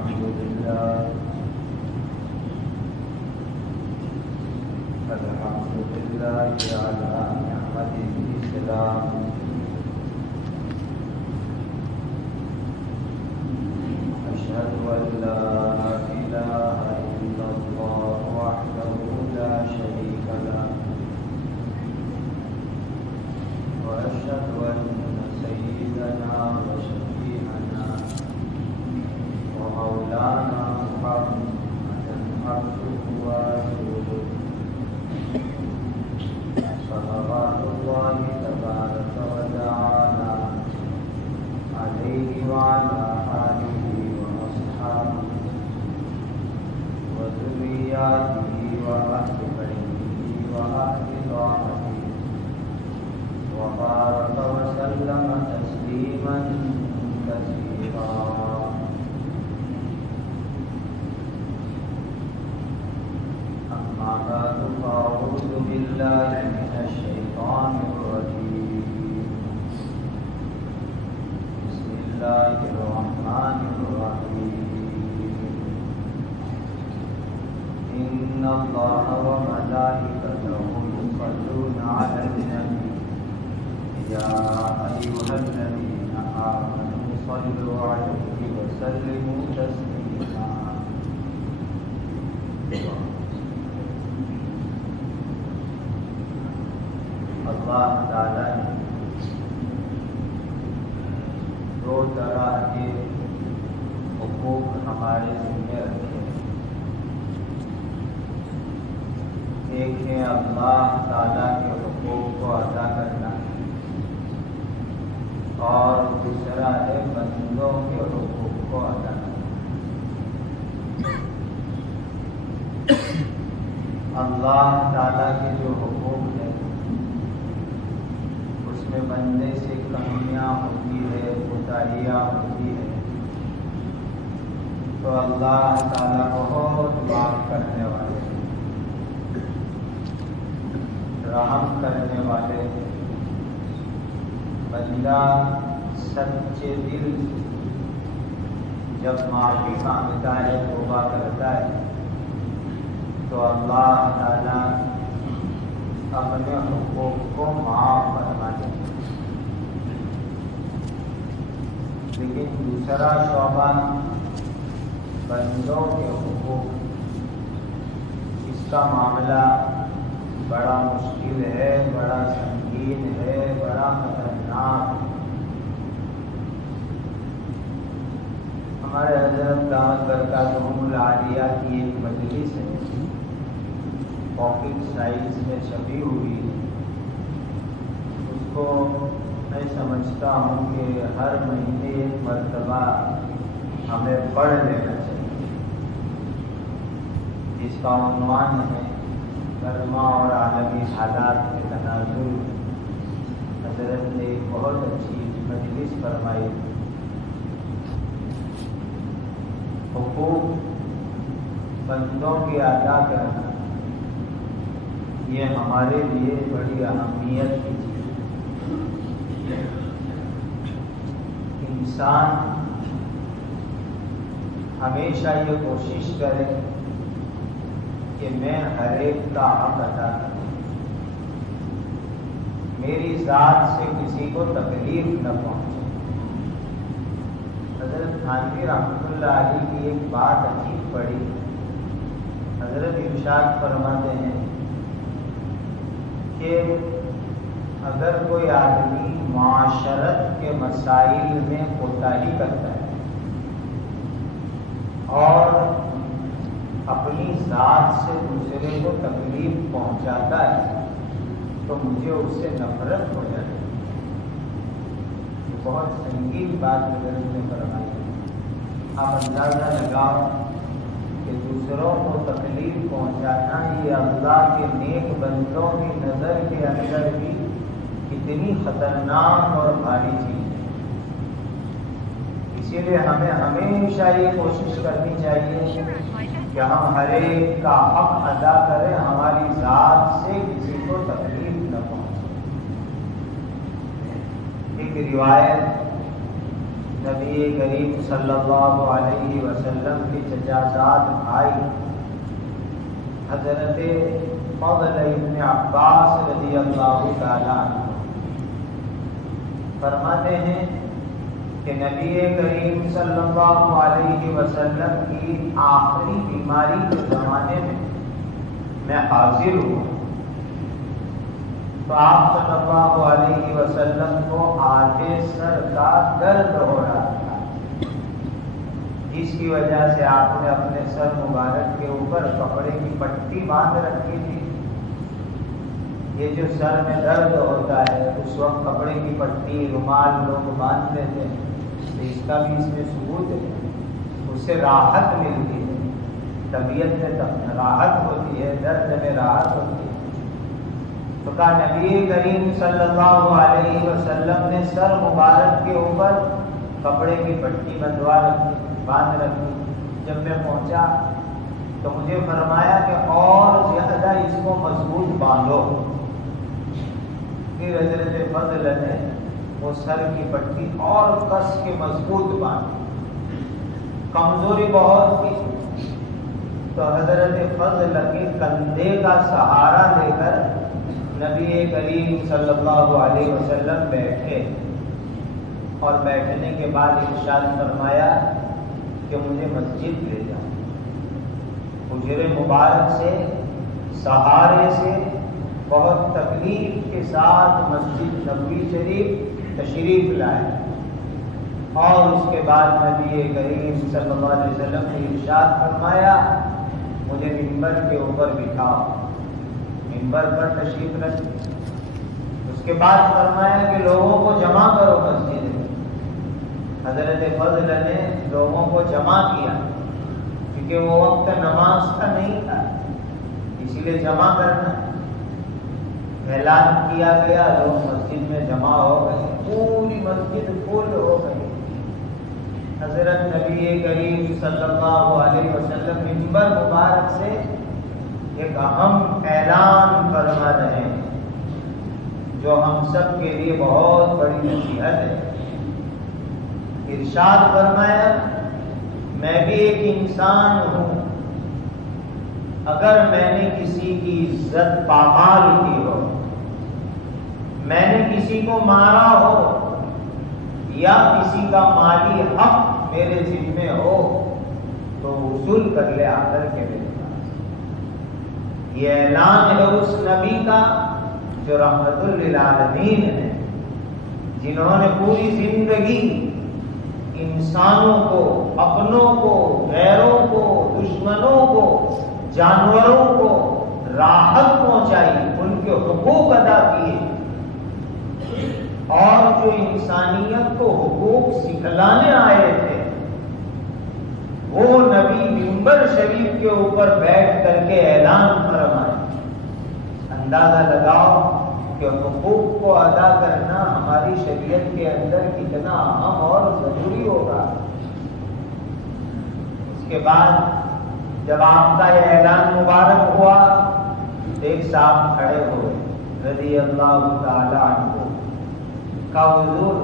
الحمد لله على نعمته الإسلام أشهد أن لا إله إلا الله وحده لا شريك له وأشهد أن سيدنا وشفيعنا ومولانا محمدا عبده ورسوله صلوات الله تبارك وتعالى عليه وعلى آله وأصحابه وذرياته وأهل بيته وأهل طاعته وبارك وسلم تسليما كثيرا. أما بعد فأعوذ بالله من الشيطان الرجيم. بسم الله الرحمن الرحيم. إن الله وملائكته يصلون على النبي يا أيها الذين آمنوا صلوا عليه وسلموا تسليما. اللہ تعالیٰ نے دو طرح کے حقوق ہمارے ذمہ رکھے. ایک ہے اللہ تعالیٰ کے حقوق کو ادا کرنا اور دوسرا ہے بندوں کے حقوق کو ادا کرنا. اللہ تعالیٰ کے جو حقوق ہیں اس میں بندے سے کمیاں ہوتی ہے، کوتاہیاں ہوتی ہے، تو اللہ تعالیٰ بہت معاف کرنے والے، رحم کرنے والے. بندہ سچے دل جب معافی مانگتا ہے، توبہ کرتا ہے، تو اللہ تعالیٰ اپنے حقوق کو معاف فرما دیتے. لیکن دوسرا شعبہ بندوں کے حقوق، اس کا معاملہ بڑا مشکل ہے، بڑا سنگین ہے، بڑا خطرناک ہے. ہمارے حضرت دامت برکاتہم العالیہ کی ایک مجلس ہے، پاکٹ سائز میں چھپی ہوئی. اس کو میں سمجھتا ہوں کہ ہر مہینے ایک مرتبہ ہمیں پڑھ لینا چاہیے. جس کا عنوان ہے کرما اور عالمی حالات کے تناظر. حضرت نے ایک بہت اچھی مجلس فرمائی. حقوق بندوں کی ادا کرنا یہ ہمارے لیے بڑی اہمیت کی چیز ہے. انسان ہمیشہ یہ کوشش کرے کہ میں ہر ایک کا حق ادا کروں، میری ذات سے کسی کو تکلیف نہ پہنچے. حضرت تھانوی رحمۃ اللہ علیہ کی ایک بات عجیب پڑی. حضرت ارشاد فرماتے ہیں کہ اگر کوئی آدمی معاشرت کے مسائل میں کوتاہی کرتا ہے اور اپنی ذات سے دوسرے کو تکلیف پہنچاتا ہے تو مجھے اس سے نفرت ہو جاتی ہے. یہ بہت سنگین بات حضرت نے فرمائی. آپ اندازہ لگاؤ کہ دوسروں کو تکلیف پہنچانا یہ اللہ کے نیک بندوں کی نظر کے اندر بھی کتنی خطرناک اور بھاری چیز ہے. اسی لیے ہمیں ہمیشہ یہ کوشش کرنی چاہیے کہ ہم ہر ایک کا حق ادا کریں، ہماری ذات سے کسی کو تکلیف نہ پہنچے. ایک روایت نبی کریم صلی اللہ علیہ وسلم کے چچا زاد بھائی حضرت فضل ابن عباس رضی اللہ تعالیٰ عنہ فرماتے ہیں کہ نبی کریم صلی اللہ علیہ وسلم کی آخری بیماری کے زمانے میں حاضر ہوں تو آپ صلی اللہ علیہ وسلم کو آدھے سر کا درد ہو رہا تھا، جس کی وجہ سے آپ نے اپنے سر مبارک کے اوپر کپڑے کی پٹی باندھ رکھی تھی۔ یہ جو سر میں درد ہوتا ہے اس وقت کپڑے کی پٹی رومال لوگ باندھ لیتے ہیں، تو اس کا بھی اس میں ثبوت ہے، اس سے راحت ملتی ہے، طبیعت میں راحت ہوتی ہے، درد میں راحت ہوتی ہے۔ تو کہا نبی کریم صلی اللہ علیہ وسلم نے سر مبارک کے اوپر کپڑے کی پٹی باندھ رکھی۔ جب میں پہنچا تو مجھے فرمایا کہ اور زیادہ اس کو مضبوط باندھو۔ پھر حضرت فضل نے وہ سر کی پٹی اور کس کے مضبوط باندھی، کمزوری بہت تھی، تو حضرت فضل کے کندھے کا سہارا لے کر نبی کریم صلی اللہ علیہ وسلم بیٹھے، اور بیٹھنے کے بعد ارشاد فرمایا کہ مجھے مسجد لے جاؤ۔ حجرے مبارک سے سہارے سے بہت تکلیف کے ساتھ مسجد نبوی شریف تشریف لائے، اور اس کے بعد نبی کریم صلی اللہ علیہ وسلم نے ارشاد فرمایا مجھے منبر کے اوپر بٹھاؤ۔ منبر پر تشریف رکھ، اس کے بعد فرمایا کہ لوگوں کو جمع کرو مسجد میں۔ حضرت فضل نے لوگوں کو جمع کیا، کیونکہ وہ وقت نماز کا نہیں تھا، اسی لیے جمع کرنا اعلان کیا گیا، لوگ مسجد میں جمع ہو گئے، پوری مسجد فل ہو گئی۔ حضرت نبی کریم صلی اللہ علیہ وسلم منبر مبارک سے ایک اہم اعلان فرما رہے ہیں جو ہم سب کے لیے بہت بڑی نصیحت ہے۔ ارشاد فرمایا میں بھی ایک انسان ہوں، اگر میں نے کسی کی عزت پامال کی ہو، میں نے کسی کو مارا ہو، یا کسی کا مالی حق میرے ذمے ہو، تو وصول کر لے آ کر کے میرے پاس۔ یہ اعلان ہے اس نبی کا جو رحمت للعالمین ہے، جنہوں نے پوری زندگی انسانوں کو، اپنوں کو، غیروں کو، دشمنوں کو، جانوروں کو راحت پہنچائی، ان کے حقوق ادا کیے، اور جو انسانیت کو حقوق سکھلانے آئے تھے وہ نبی منبر شریف کے اوپر بیٹھ کر کے اعلان فرمائے۔ اندازہ لگاؤ کہ حقوق کو ادا کرنا ہماری شریعت کے اندر کتنا اہم اور ضروری ہوگا۔ اس کے بعد جب آپ کا یہ اعلان مبارک ہوا تو ایک صاحب کھڑے ہوئے رضی اللہ تعالی عنہ، کا حضور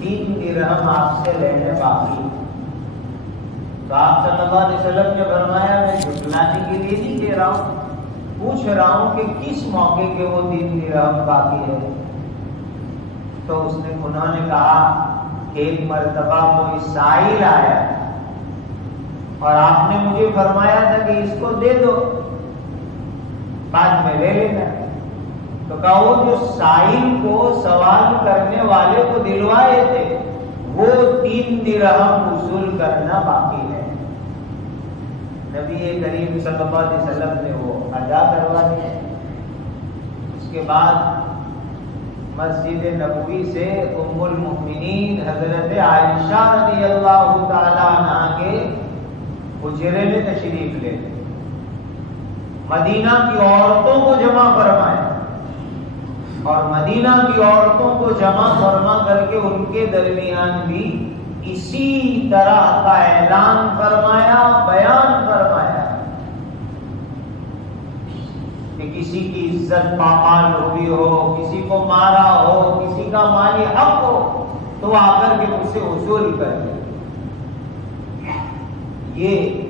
3 درہم آپ سے لینے باقی۔ تو آپ صلی اللہ علیہ وسلم نے فرمایا میں جھٹلانے کے لیے نہیں دے رہا ہوں، پوچھ رہا ہوں کہ کس موقع کے وہ 3 درہم باقی ہے۔ تو انہوں نے کہا کہ ایک مرتبہ کوئی سائل آیا اور آپ نے مجھے فرمایا تھا کہ اس کو دے دو، بعد میں لے لینا۔ تو کہا وہ جو سائل کو سوال کرنے والے کو دلوائے تھے وہ 3 درہم وصول کرنا باقی ہے۔ نبی کریم صلی اللہ علیہ وسلم نے وہ ادا کروا دیا۔ اس کے بعد مسجد نبوی سے ام المؤمنین حضرت عائشہ رضی اللہ تعالی عنہا کے حجرے میں تشریف لے گئے، مدینہ کی عورتوں کو جمع فرمایا، اور مدینہ کی عورتوں کو جمع فرما کر کے ان کے درمیان بھی اسی طرح کا اعلان فرمایا، بیان فرمایا کہ کسی کی عزت پامال ہوئی ہو، کسی کو مارا ہو، کسی کا مالی حق ہو، تو آ کر کے مجھ سے وصول کر دے۔ یہ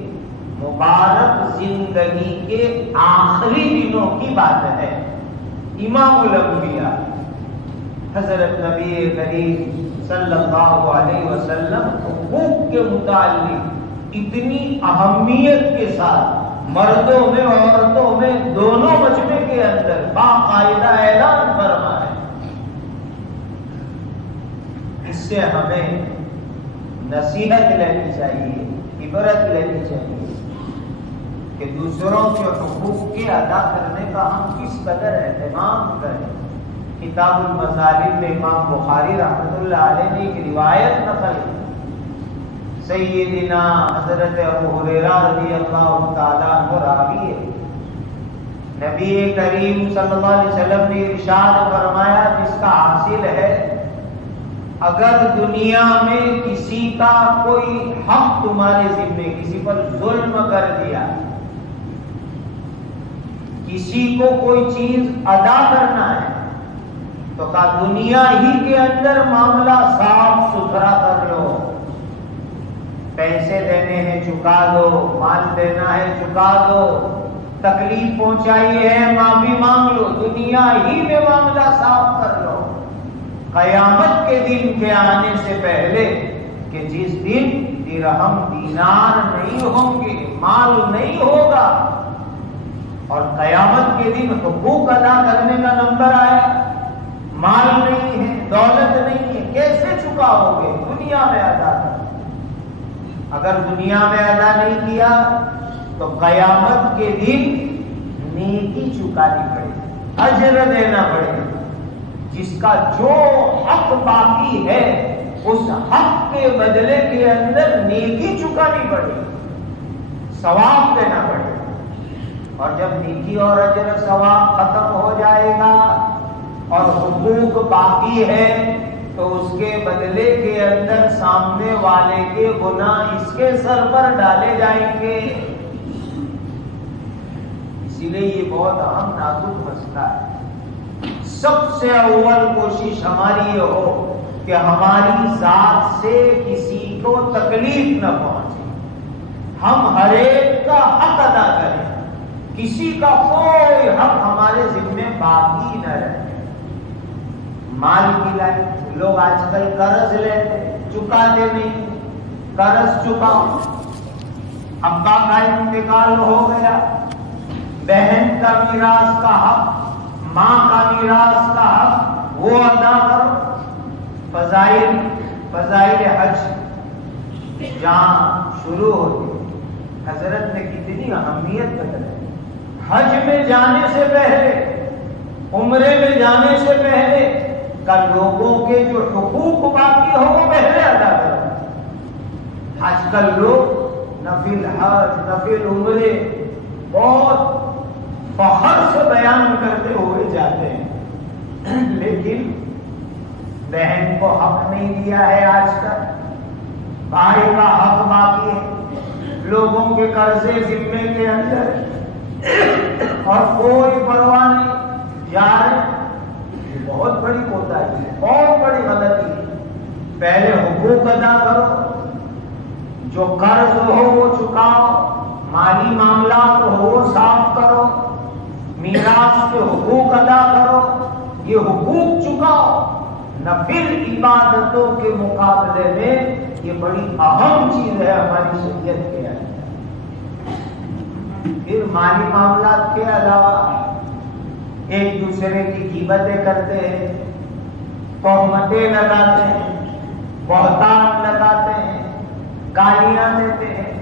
مبارک زندگی کے آخری دنوں کی بات ہے۔ امام الانبیاء حضرت نبی کریم صلی اللہ علیہ وسلم حقوق کے متعلق اتنی اہمیت کے ساتھ مردوں میں عورتوں میں دونوں مجمع کے اندر باقاعدہ اعلان فرمایا ہے۔ اس سے ہمیں نصیحت لینی چاہیے، عبرت لینی چاہیے کہ دوسروں کے حقوق کے ادا کرنے کا ہم کس قدر اہتمام کریں۔ کتاب المظالم میں امام بخاری رحمۃ اللہ علیہ نے ایک روایت نقل کی، سیدنا حضرت ابو ہریرہ رضی اللہ تعالیٰ عنہ راوی ہے، نبی کریم صلی اللہ علیہ وسلم نے ارشاد فرمایا جس کا حاصل ہے اگر دنیا میں کسی کا کوئی حق تمہارے ذمے، کسی پر ظلم کر دیا، کسی کو کوئی چیز ادا کرنا ہے تو کہا دنیا ہی کے اندر معاملہ صاف ستھرا کر لو، پیسے دینے ہیں چکا دو، مال دینا ہے چکا دو، تکلیف پہنچائی ہے معافی مانگ لو، دنیا ہی میں معاملہ صاف کر لو۔ قیامت کے دن کے آنے سے پہلے کہ جس دن درہم دینار نہیں ہوں گے، مال نہیں ہوگا، اور قیامت کے دن حقوق ادا کرنے کا نمبر آیا، مال نہیں ہے، دولت نہیں ہے، کیسے چکاؤ گے؟ دنیا میں ادا کر۔ اگر دنیا میں ادا نہیں کیا تو قیامت کے دن نیکی چکانی پڑے گی، اجر دینا پڑے گا۔ جس کا جو حق باقی ہے اس حق کے بدلے کے اندر نیکی چکانی پڑے گی، ثواب دینا پڑے گا۔ اور جب نیکی اور اجر ثواب ختم ہو جائے گا اور حقوق باقی ہے تو اس کے بدلے کے اندر سامنے والے کے گناہ اس کے سر پر ڈالے جائیں گے۔ اسی لیے یہ بہت اہم نازک مسئلہ ہے۔ سب سے اول کوشش ہماری یہ ہو کہ ہماری ذات سے کسی کو تکلیف نہ پہنچے، ہم ہر ایک کا حق ادا کریں، کسی کا کوئی حق ہمارے ذمے باقی نہ رہے۔ مال کی لائن لوگ آج کل قرض لیتے، چکاتے نہیں، قرض چکاؤ۔ ابا کا انتقال ہو گیا، بہن کا میراث کا حق، ماں کا میراث کا حق وہ ادا کرو۔ فضائل حج جہاں شروع ہوتی، حضرت نے کتنی اہمیت بتائی۔ حج میں جانے سے پہلے، عمرے میں جانے سے پہلے کا لوگوں کے جو حقوق باقی ہو وہ پہلے ادا کرو۔ آج کل لوگ نفل حج، نفل عمرے بہت فخر سے بیان کرتے ہوئے جاتے ہیں، لیکن بہن کو حق نہیں دیا ہے آج تک، بھائی کا حق باقی ہے، لوگوں کے قرضے ذمے کے اندر اور کوئی پرواہ نہیں، جا رہے۔ یہ بہت بڑی کوتاہی ہے، بہت بڑی غلطی ہے۔ پہلے حقوق ادا کرو، جو قرض ہو وہ چکاؤ، مالی معاملات ہو وہ صاف کرو، میراث کے حقوق ادا کرو، یہ حقوق چکاؤ۔ نفل عبادتوں کے مقابلے میں یہ بڑی اہم چیز ہے ہماری شریعت کے اندر۔ پھر مالی معاملات کے علاوہ ایک دوسرے کی غیبتیں کرتے ہیں، تہمتیں لگاتے ہیں، بہتان لگاتے ہیں، گالیاں دیتے ہیں،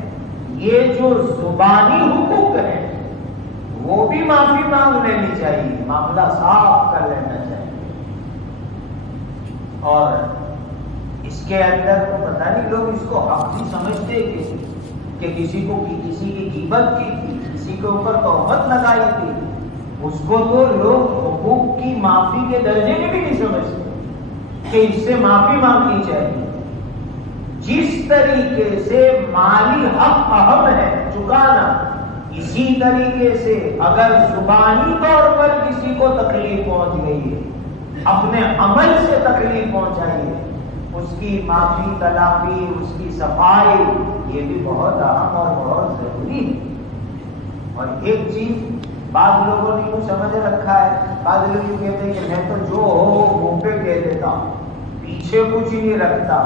یہ جو زبانی حقوق ہیں وہ بھی معافی مانگ لینی چاہیے، معاملہ صاف کر لینا چاہیے۔ اور اس کے اندر تو پتہ نہیں لوگ اس کو حق نہیں سمجھتے کہ کسی کو کسی کی غیبت کی تھی، کسی کے اوپر تہمت لگائی تھی، اس کو تو لوگ حقوق کی معافی کے درجے میں بھی نہیں سمجھتے کہ اس سے معافی مانگنی چاہیے۔ جس طریقے سے مالی حق اہم ہے چکانا، اسی طریقے سے اگر زبانی طور پر کسی کو تکلیف پہنچ گئی ہے، اپنے عمل سے تکلیف پہنچائی ہے، اس کی معافی تلافی، اس کی صفائی، یہ بھی بہت اہم اور بہت ضروری ہے۔ اور ایک چیز بعض لوگوں نے یوں سمجھ رکھا ہے، بعض لوگ یہ کہتے ہیں کہ میں تو جو ہو منہ پہ کہہ دیتا ہوں، پیچھے کچھ نہیں رکھتا،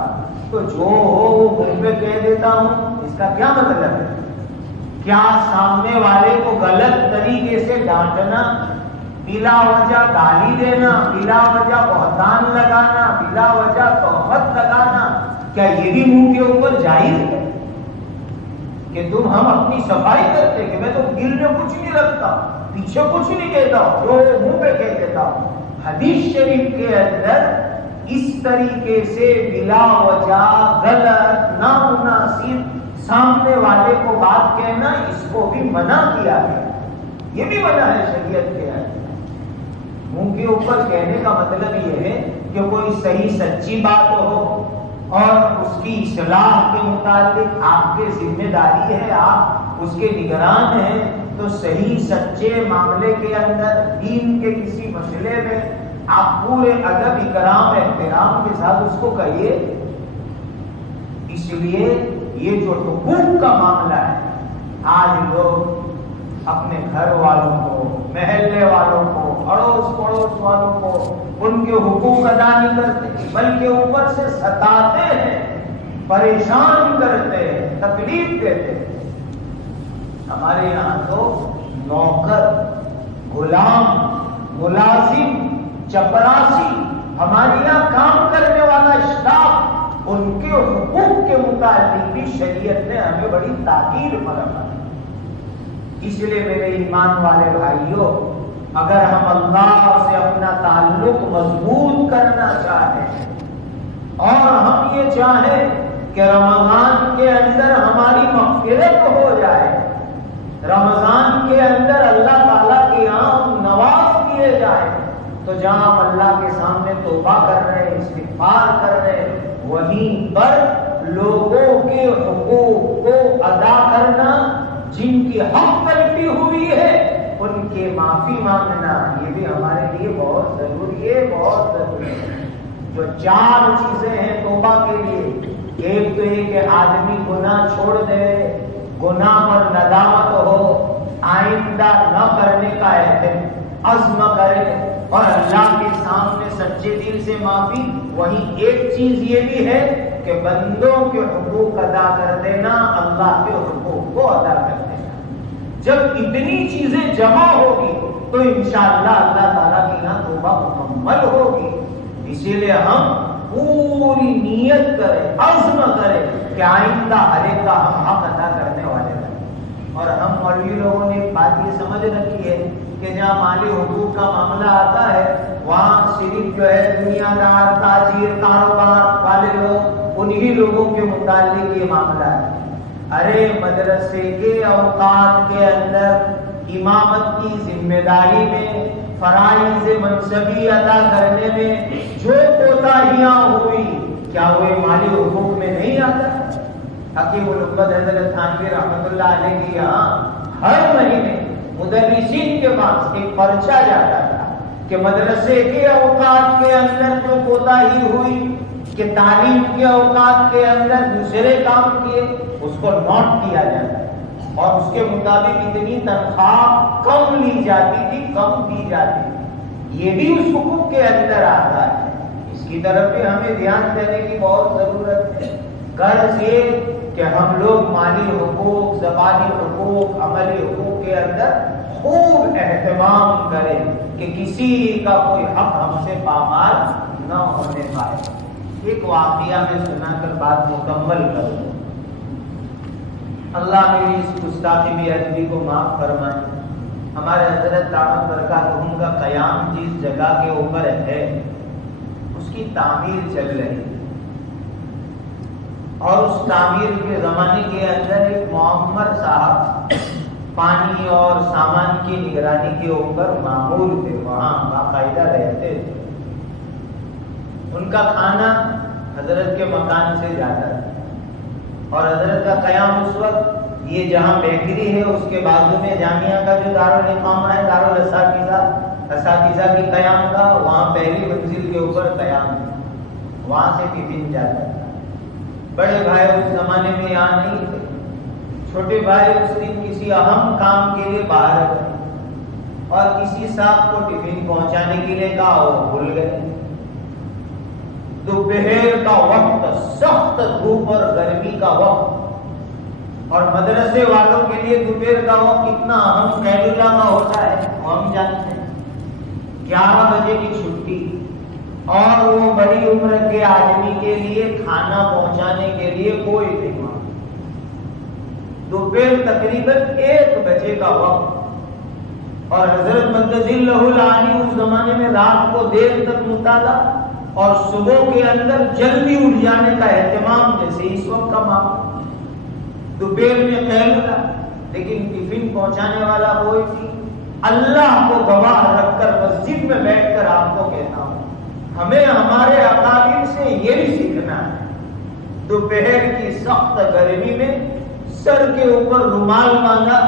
تو جو ہو وہ منہ پہ کہہ دیتا ہوں، اس کا کیا مطلب ہے؟ کیا سامنے والے کو غلط طریقے سے ڈانٹنا، بلا وجہ گالی دینا، بلا وجہ بہتان لگانا، بلا وجہ تہمت لگانا، کیا یہ بھی منہ کے اوپر جائز ہے کہ تم ہم اپنی صفائی کرتے کہ میں تو دل میں کچھ نہیں رکھتا، پیچھے کچھ نہیں کہتا ہوں، جو منہ پہ کہہ دیتا ہوں؟ حدیث شریف کے اندر اس طریقے سے بلا وجہ غلط نامناسب سامنے والے کو بات کہنا، اس کو بھی منع کیا گیا، یہ بھی منع ہے شریعت کے اندر۔ منہ کے اوپر کہنے کا مطلب یہ ہے کہ کوئی صحیح سچی بات ہو اور اس کی اصلاح کے متعلق آپ کے ذمہ داری ہے، آپ اس کے نگران ہیں، تو صحیح سچے معاملے کے اندر دین کے کسی مسئلے میں آپ پورے ادب اکرام احترام کے ساتھ اس کو کہیے۔ اس لیے یہ جو حقوق کا معاملہ ہے، آج لوگ اپنے گھر والوں کو، محلے والوں کو، اڑوس پڑوس والوں کو ان کے حقوق ادا نہیں کرتے، بلکہ اوپر سے ستاتے ہیں، پریشان کرتے ہیں، تکلیف دیتے ہیں۔ ہمارے یہاں تو نوکر، غلام، ملازم، چپراسی، ہمارے یہاں کام کرنے والا اسٹاف، ان کے حقوق کے متعلق بھی شریعت نے ہمیں بڑی تاکید فرمائی۔ اس لیے میرے ایمان والے بھائیوں، اگر ہم اللہ سے اپنا تعلق مضبوط کرنا چاہیں اور ہم یہ چاہیں کہ رمضان کے اندر ہماری مغفرت ہو جائے، رمضان کے اندر اللہ تعالیٰ کے یہاں ہم نواز کیے جائیں، تو جہاں ہم اللہ کے سامنے توبہ کر رہے ہیں، استغفار کر رہے ہیں، وہیں پر لوگوں کے حقوق کو ادا کرنا، جن کی حق غلطی ہوئی ہے ان کے معافی مانگنا، یہ بھی ہمارے لیے بہت ضروری ہے، بہت ضروری ہے۔ جو 4 چیزیں ہیں توبہ کے لیے، ایک تو یہ کہ آدمی گناہ چھوڑ دے، گناہ پر ندامت ہو، آئندہ نہ کرنے کا عزم کرے اور اللہ کے سامنے سچے دل سے معافی۔ وہیں ایک چیز یہ بھی ہے کہ بندوں کے حقوق ادا کر دینا، اللہ کے حقوق کو ادا کر دینا۔ جب اتنی چیزیں جمع ہوگی تو انشاءاللہ اللہ تعالیٰ کی یہاں توبہ مکمل ہوگی۔ اسی لیے ہم پوری نیت کریں، عزم کریں کہ آئندہ ہر ایک کا ہم حق ادا کرنے والے ہیں۔ اور ہم مولوی لوگوں نے ایک بات یہ سمجھ رکھی ہے کہ جہاں مالی حقوق کا معاملہ آتا ہے وہاں صرف جو ہے دنیا دار، تاجر، کاروبار والے لوگ، انہی لوگوں کے متعلق یہ معاملہ ہے۔ ارے مدرسے کے اوقات کے اندر امامت کی ذمہ داری میں، فرائض منصبی ادا کرنے میں جو کوتاہیاں ہوئی، کیا وہ مالی حقوق میں نہیں آتا؟ حکیم الامت حضرت تھانوی رحمۃ اللہ علیہ کے یہاں ہر مہینے مدرسین کے پاس ایک پرچہ جاتا تھا کہ مدرسے کے اوقات کے اندر جو کوتاہی ہوئی، کہ تعلیم کے اوقات کے اندر دوسرے کام کیے، اس کو نوٹ کیا جاتا ہے اور اس کے مطابق اتنی تنخواہ کم لی جاتی تھی، کم دی جاتی تھی۔ یہ بھی اس حقوق کے اندر آتا ہے، اس کی طرف بھی ہمیں دھیان دینے کی بہت ضرورت ہے۔ غرض یہ کہ ہم لوگ مالی حقوق، زبانی حقوق، عملی حقوق کے اندر خوب اہتمام کریں کہ کسی کا کوئی حق ہم سے پامال نہ ہونے پائے۔ ایک واقعہ میں سنا کر بات مکمل کروں۔ اللہ میری اس گستاخی بے ادبی کو معاف فرمائے۔ ہمارے حضرت دامت برکاتہم کا قیام جس جگہ کے اوپر ہے اس کی تعمیر چل رہی ہے، اور اس تعمیر کے زمانے کے اندر ایک معمر صاحب پانی اور سامان کی نگرانی کے اوپر مامور تھے، وہاں باقاعدہ رہتے تھے۔ ان کا کھانا حضرت کے مکان سے جاتا ہے، اور حضرت کا قیام اس وقت یہ جہاں بیکری ہے اس کے بازو میں جامعہ کا جو دارالقامہ ہے، دارالاساتذہ کی قیام کا، وہاں پہلی منزل کے اوپر قیام ہے۔ وہاں سے ٹفن جاتا تھا. بڑے بھائی اس زمانے میں یہاں نہیں تھے. چھوٹے بھائی اس دن کسی اہم کام کے لیے باہر گئے اور کسی صاحب کو ٹفن پہنچانے کے لیے کہا، وہ بھول گئے. دوپہر کا وقت، سخت دھوپ اور گرمی کا وقت، اور مدرسے والوں کے لیے دوپہر کا وقت کتنا اہم قیلولہ کا ہوتا ہے وہ ہم جانتے ہیں. 11 بجے کی چھٹی، اور وہ بڑی عمر کے آدمی کے لیے کھانا پہنچانے کے لیے کوئی نہیں. دوپہر تقریباً 1 بجے کا وقت، اور حضرت مقدس اللہ العالی اس زمانے میں رات کو دیر تک مطالعہ اور صبح کے اندر جلدی اٹھ جانے کا اہتمام، جیسے اس وقت کا معاملہ. دوپہر میں قیلولہ، لیکن ٹفن پہنچانے والا کوئی نہیں. اللہ کو گواہ رکھ کر مسجد میں بیٹھ کر آپ کو کہتا ہوں، ہمیں ہمارے اکابر سے یہ بھی سیکھنا ہے. دوپہر کی سخت گرمی میں سر کے اوپر رومال باندھا،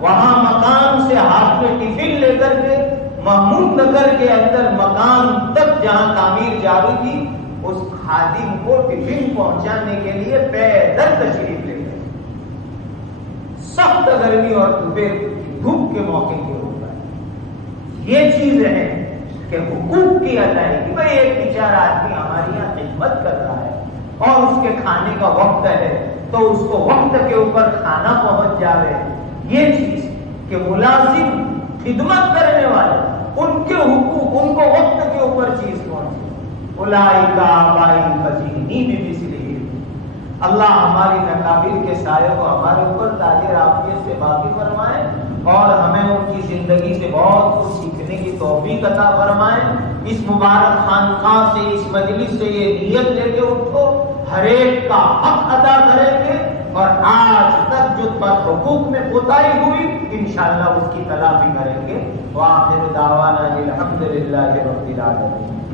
وہاں مکان سے ہاتھ میں ٹفن لے کر کے محمود نگر کے اندر مکان تک جہاں تعمیر جاری تھی، اس خادم کو ٹفن پہنچانے کے لیے پیدل تشریف لے گئے. سخت گرمی اور دوپہر کی دھوپ کے موقع کے اوپر یہ چیز ہے کہ حقوق کی ادائیگی. بھائی ایک بیچارہ آدمی ہمارے یہاں خدمت کر رہا ہے اور اس کے کھانے کا وقت ہے تو اس کو وقت کے اوپر کھانا پہنچ جائے. یہ چیز کہ ملازم خدمت کرنے والے ان کے حقوق، ان کو وقت کے اوپر چیز پہنچے. اولئک آبائی فزینی بمثلہ. اللہ ہماری نکابر کے سایہ کو ہمارے اوپر تاج عافیت سے باقی فرمائے اور ہمیں ان کی زندگی سے بہت کچھ سیکھنے کی توفیق عطا فرمائے. اس مبارک خانقاہ سے، اس مجلس سے یہ نیت لے کے اٹھو، ہر ایک کا حق ادا کریں گے، اور آج تک جو حقوق میں کوتاہی ہوئی انشاءاللہ اس کی تلافی کریں گے. وآخر دعوانا الحمدللہ رب العالمین.